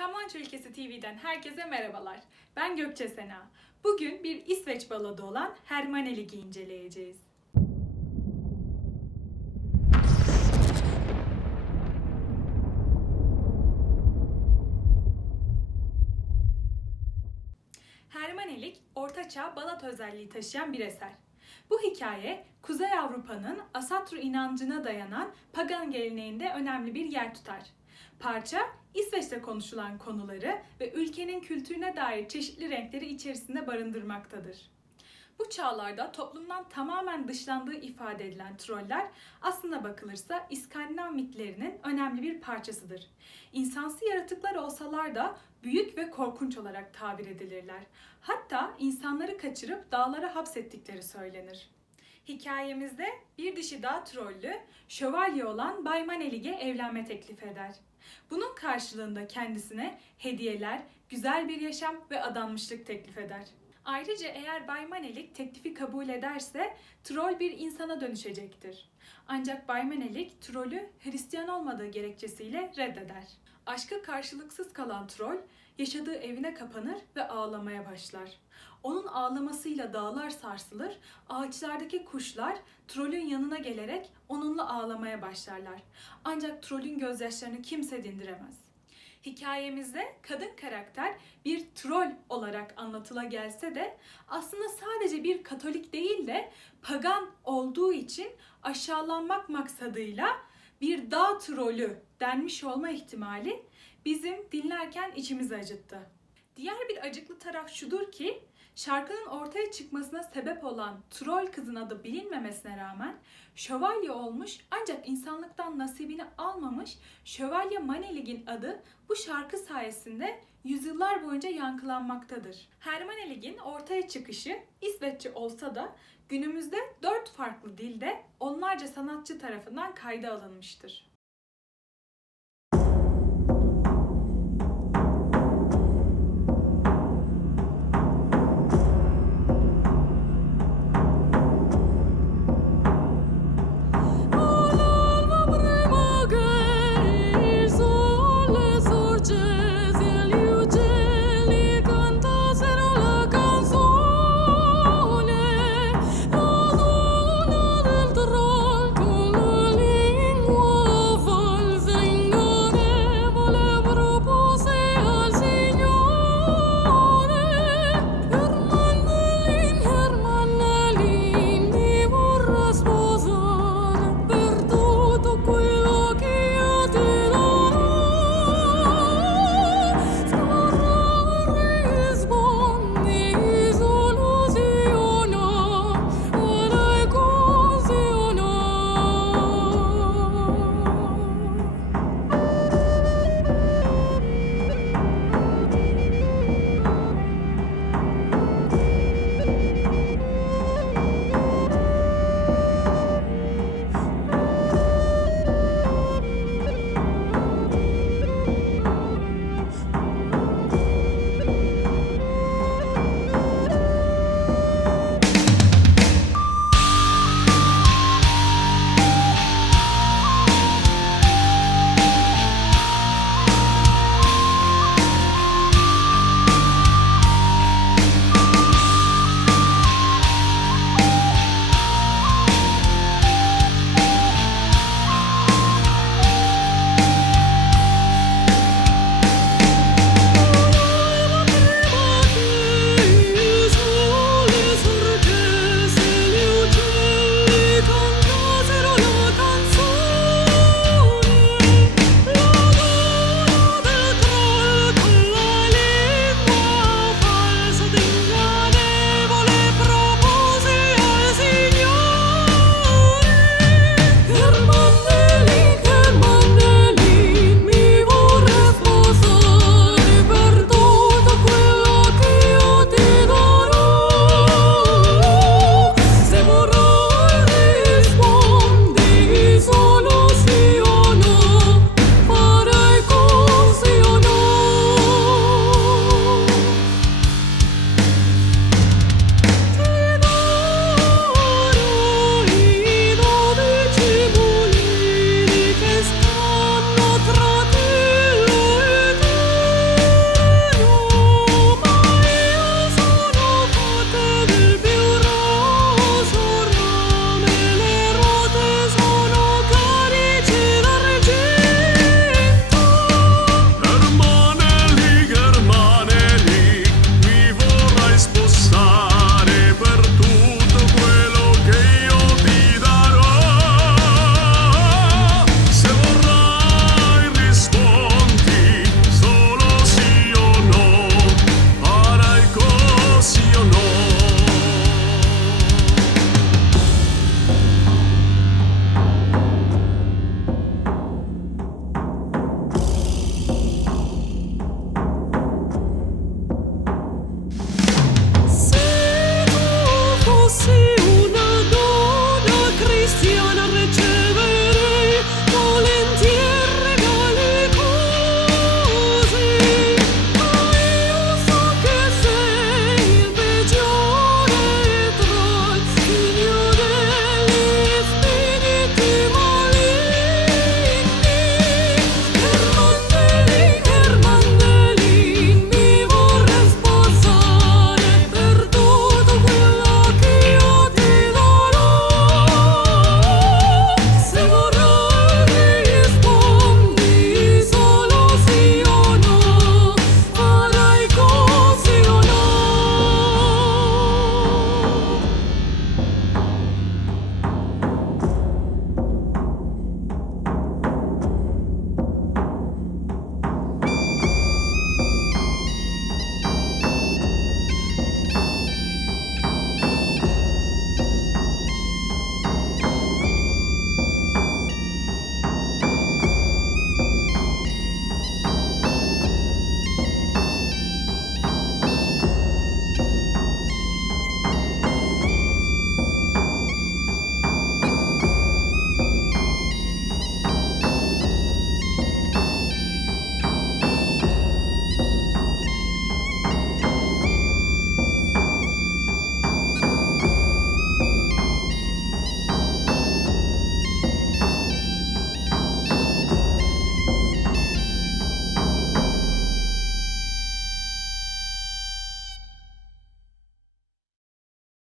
Kamlanç Ülkesi TV'den herkese merhabalar. Ben Gökçe Sena. Bugün bir İsveç baladı olan Hermanelik'i inceleyeceğiz. Hermanelik, Ortaçağ Balat özelliği taşıyan bir eser. Bu hikaye, Kuzey Avrupa'nın Asatru inancına dayanan pagan geleneğinde önemli bir yer tutar. Parça, İsveç'te konuşulan konuları ve ülkenin kültürüne dair çeşitli renkleri içerisinde barındırmaktadır. Bu çağlarda toplumdan tamamen dışlandığı ifade edilen troller aslına bakılırsa İskandinav mitlerinin önemli bir parçasıdır. İnsansı yaratıklar olsalar da büyük ve korkunç olarak tabir edilirler. Hatta insanları kaçırıp dağlara hapsettikleri söylenir. Hikayemizde bir dişi dağ trollü şövalye olan Bay Manelig'e evlenme teklif eder. Bunun karşılığında kendisine hediyeler, güzel bir yaşam ve adanmışlık teklif eder. Ayrıca eğer Bay Manelik teklifi kabul ederse troll bir insana dönüşecektir. Ancak Bay Manelik trolü Hristiyan olmadığı gerekçesiyle reddeder. Aşkı karşılıksız kalan troll yaşadığı evine kapanır ve ağlamaya başlar. Onun ağlamasıyla dağlar sarsılır, ağaçlardaki kuşlar trolün yanına gelerek onunla ağlamaya başlarlar. Ancak trolün gözyaşlarını kimse dindiremez. Hikayemizde kadın karakter bir troll olarak anlatıla gelse de aslında sadece bir katolik değil de pagan olduğu için aşağılanmak maksadıyla bir dağ trolü denmiş olma ihtimali bizim dinlerken içimizi acıttı. Diğer bir acıklı taraf şudur ki şarkının ortaya çıkmasına sebep olan troll kızın adı bilinmemesine rağmen şövalye olmuş ancak insanlıktan nasibini almamış şövalye Manelig'in adı bu şarkı sayesinde yüzyıllar boyunca yankılanmaktadır. Hermanelig'in ortaya çıkışı İsveççe olsa da günümüzde dört farklı dilde onlarca sanatçı tarafından kayda alınmıştır.